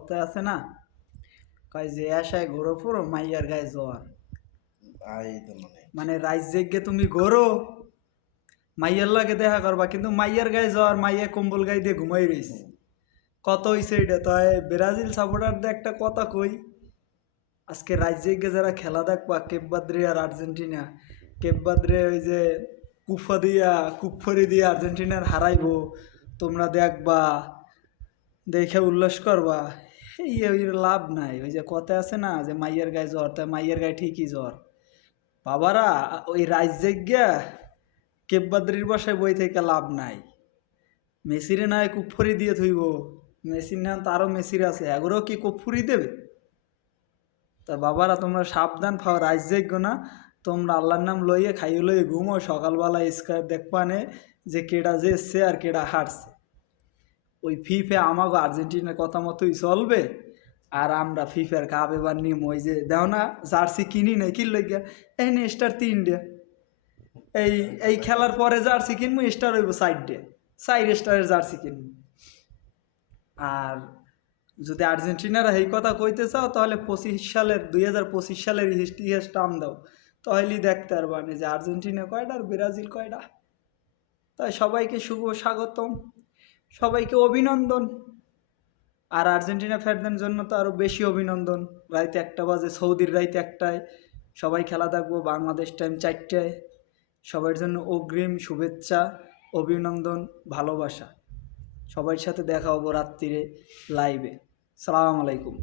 কথায় আছে না, কয় যে আশায় ঘোরো পুরো মাইয়ার গায়ে জ্বর। মানে রাইত জেগে তুমি ঘোরো, মাইয়ার লাগে দেখা করবা, কিন্তু মাইয়ার গায়ে জ্বর, মাইয়া কম্বল গায়ে দিয়ে ঘুমাই রইছে। কত হইছে এটা? তাই ব্রাজিল সাপোর্টারদের একটা কথা কই, আজকে রাইত জেগে যারা খেলা দেখবা, কেপ বাদ্রে আর আর্জেন্টিনা, কেপ বাদ্রে ওই যে কুফরি দিয়া আর্জেন্টিনার হারাইবো, তোমরা দেখবা, দেখে উল্লাস করবা। ওই লাভ নাই। ওই যে কথা আছে না যে মাইয়ের গায়ে জ্বর, তাই মাইয়ের গায়ে ঠিকই জ্বর। বাবারা, ওই রাজ্যে গিয়া কেব্বাদ্রির বাসায় বই থেকে লাভ নাই। মেসিরে না কুফরি দিয়ে থইব, মেসির না তারও মেসির আছে, এগুলো কি কুফরি দেবে? তা বাবারা তোমরা সাবধান পাও, রাজ্যজ্ঞ না, তোমরা আল্লাহর নাম লইয়ে খাইয়ে লইয়ে ঘুমো, সকালবেলা স্কার দেখবানে যে কেডা যেছে আর কেডা হারছে। ওই ফিফে আমাকে আর্জেন্টিনার কথা মতোই চলবে, আর আমরা ফিফার কাপ এবার নিম। ওই যে দেও না জার্সি কিনি নাই, কিনলে গিয়া এই নে স্টার 3 ডে, এই এই খেলার পরে জার্সি কিনবো, স্টার হইব 4 ডে, 4 স্টারের জার্সি কিনবো। আর যদি আর্জেন্টিনারা এই কথা কইতে চাও, তাহলে 2025 সালের ইতিহাস টান দাও, তাহলেই দেখতে পারবানি যে আর্জেন্টিনা কয়টা আর ব্রাজিল কয়টা। তাই সবাইকে শুভ স্বাগতম, সবাইকে অভিনন্দন। আর আর্জেন্টিনা ফ্যানদের জন্য তো আরও বেশি অভিনন্দন। রাইতে 1টা বাজে, সৌদির রাইতে 1টায় সবাই খেলা দেখবো, বাংলাদেশ টাইম 4টায়। সবার জন্য অগ্রিম শুভেচ্ছা, অভিনন্দন, ভালোবাসা। সবার সাথে দেখা হবো রাত্রিরে লাইভে। সালাম আলাইকুম।